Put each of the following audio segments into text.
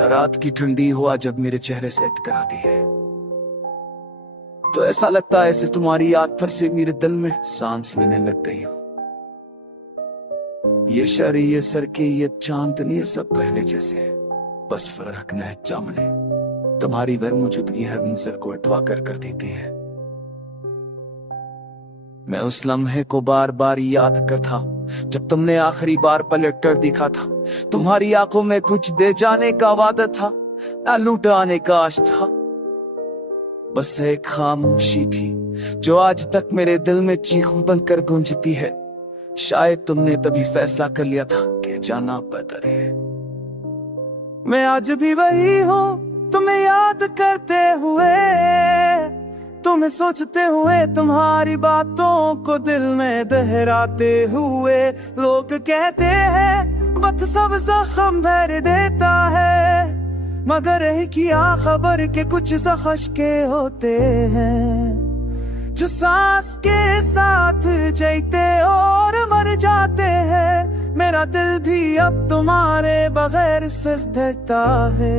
रात की ठंडी हवा जब मेरे चेहरे से टकराती है तो ऐसा लगता है जैसे तुम्हारी याद पर से मेरे दिल में सांस लेने लग गई हो। ये शहर, ये सड़कें, ये चांदनी सब पहले जैसे, बस फर्क न है चामने। तुम्हारी वर मौजूदगी हर मंजर को अटवा कर देती है। मैं उस लम्हे को बार बार याद करता जब तुमने आखिरी बार पलट कर देखा था। तुम्हारी आंखों में कुछ दे जाने का वादा था, ना लुटाने का आश था। बस एक खामोशी थी जो आज तक मेरे दिल में चीखों बनकर गूंजती है। शायद तुमने तभी फैसला कर लिया था कि जाना बेहतर है। मैं आज भी वही हूँ, तुम्हें याद करते हुए, तुम्हें सोचते हुए, तुम्हारी बातों को दिल में दोहराते हुए। लोग कहते हैं वक्त सब जख्म भर देता है, मगर क्या खबर के कुछ जख्श के होते हैं जो सांस के साथ जीते और मर जाते हैं। मेरा दिल भी अब तुम्हारे बगैर सिर धरता है,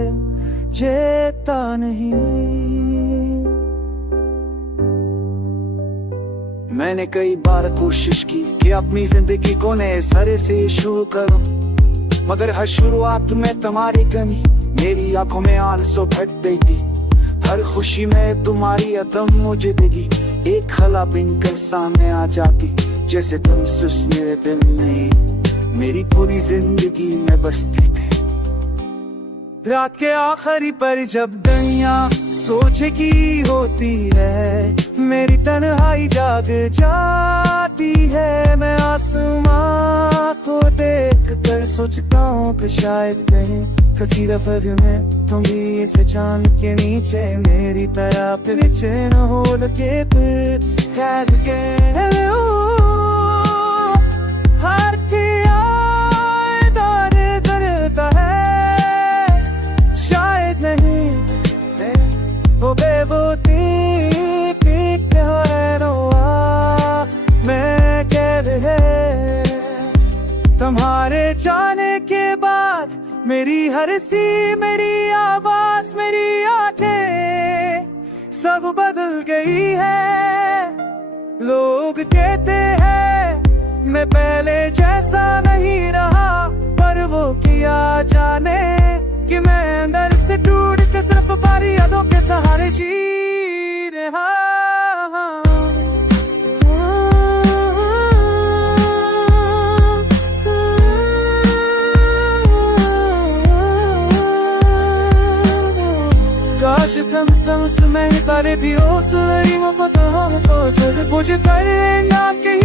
जेता नहीं। मैंने कई बार कोशिश की कि अपनी जिंदगी को नए सिरे से शुरू करूं, मगर हर शुरुआत में तुम्हारी कमी मेरी आंखों में आंसू भर देती। हर खुशी में तुम्हारी अदम मौजूदगी एक खला बनकर सामने आ जाती। जैसे तुम सिर्फ मेरे दिल में मेरी पूरी जिंदगी में बसती थे। रात के आखिरी पर जब दुनिया सोचे की होती है, मेरी तन्हाई जाग जाती है। मैं आसमां को देख कर सोचता हूँ कि शायद कहीं किसी दफे में तुम भी इस चांद के नीचे मेरी तरह फिर नीचे न हो लगे। फिर खैर के हर दर्द करता है, शायद नहीं वो बेबूती मैं कह रहे तुम्हारे जाने के बाद मेरी हर सी, मेरी आवाज, मेरी आंखें सब बदल गई है। लोग कहते हैं मैं पहले जैसा नहीं रहा, पर वो क्या जाने कि मैं अंदर से टूट के सिर्फ बारी यादों के सहारे जी रहा। काश तुम समझ में तारे भी हो सही, वो पता हो मुझे करना कि